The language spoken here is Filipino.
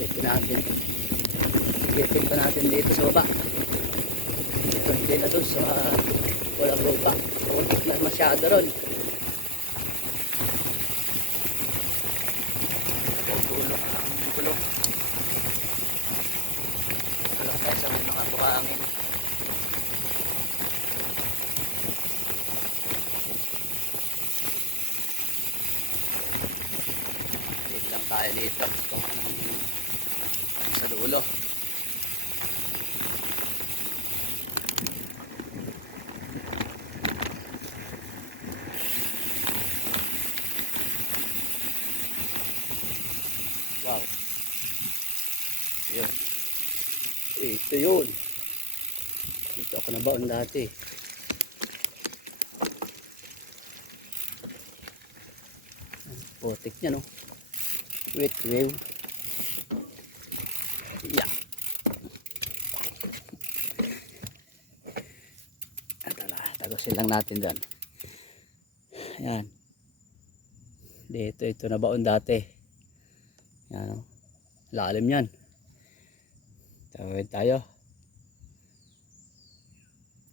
Dito natin. Itin pa natin dito sa baba. Dito hindi na dun sa walang lupa. Putik na masyado ron. Tulog ang gulong. Tulog tayo sa mga buhangin. Dito lang tayo dito. Sa dulo. Wow. Yun. Ito yun. Dito ako nabaon dati. Putik niya no. Wait, wave. Yeah. Tagusin lang natin dyan. Ayan. Dito ito nabaon dati. Ayan o. Lalim yan. Tawid tayo.